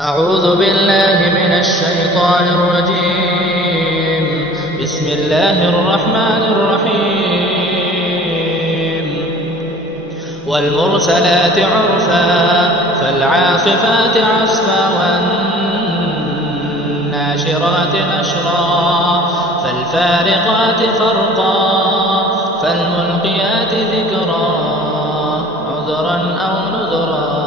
أعوذ بالله من الشيطان الرجيم. بسم الله الرحمن الرحيم. والمرسلات عرفا فالعاصفات عصفا والناشرات نشرا فالفارقات فرقا فالملقيات ذكرا عذرا أو نذرا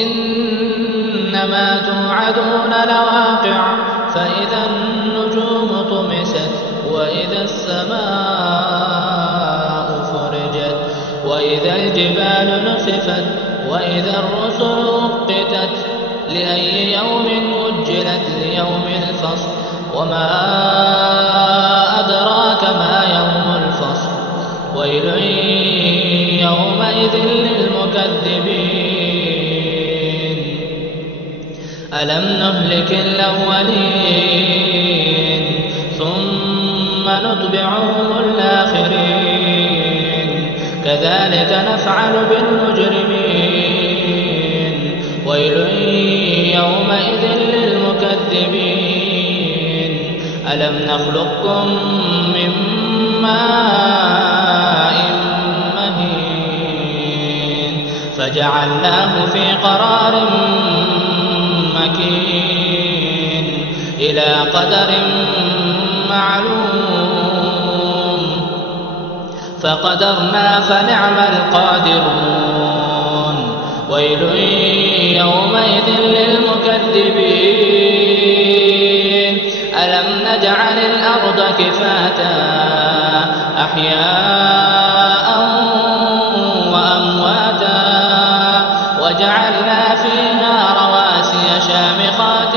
إنما توعدون لواقع فإذا النجوم طمست وإذا السماء فرجت وإذا الجبال نسفت وإذا الرسل أقتت لأي يوم أجلت ليوم الفصل وما أدراك ما يوم الفصل ويل يومئذ للمكذبين. ألم نهلك الأولين ثم نتبعهم الآخرين كذلك نفعل بالمجرمين. ويل يومئذ للمكذبين. ألم نخلقكم من ماء مهين فجعلناه في قرار مكين إلى قدر معلوم فقدرنا فنعم القادرون. ويل يومئذ للمكذبين. ألم نجعل الأرض كفاتا أحياء وأمواتا وجعلنا فيها رواسي شامخات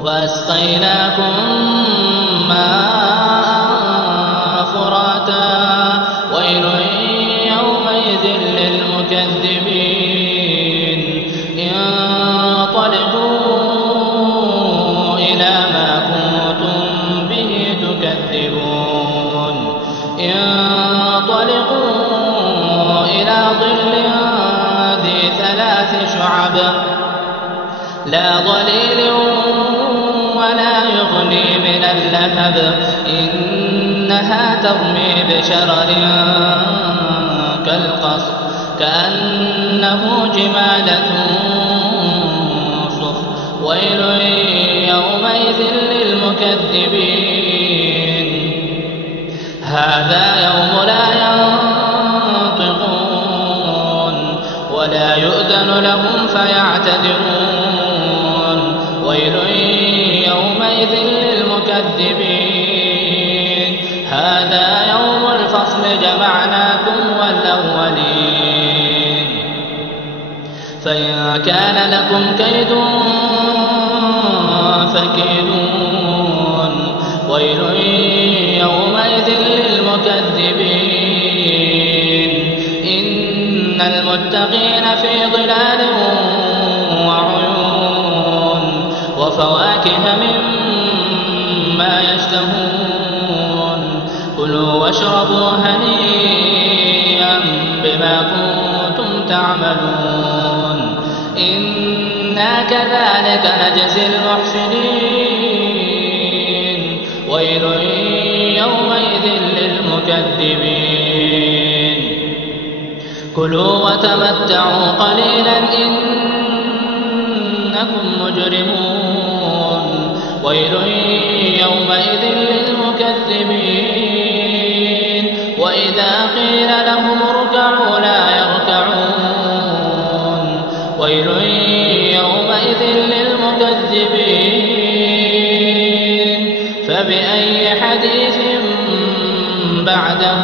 وأسقيناكم ماء فراتا. ويل يومئذ للمكذبين. انطلقوا إلى ما كنتم به تكذبون. انطلقوا إلى ظل ذي 3 شعب لا ظليل ولا يغني من اللهب إنها ترمي بشرر كالقصر كأنه جمالة صفر. ويل يومئذ للمكذبين. هذا يوم لا ينطقون ولا يؤذن لهم فيعتذرون. ويل يومئذ للمكذبين. هذا يوم الفصل جمعناكم والأولين فإن كان لكم كيد فكيدون. ويل يومئذ للمكذبين. إن المتقين في ظلال وعيون وفواكه مما يشتهون. كلوا واشربوا هنيئا بما كنتم تعملون. إنا كذلك نجزي المحسنين. ويل يومئذ للمكذبين. كلوا وتمتعوا قليلا إنكم مجرمون. ويل يومئذ للمكذبين. وإذا قيل لهم اركعوا لا يركعون. ويل يومئذ للمكذبين. فبأي حديث بعده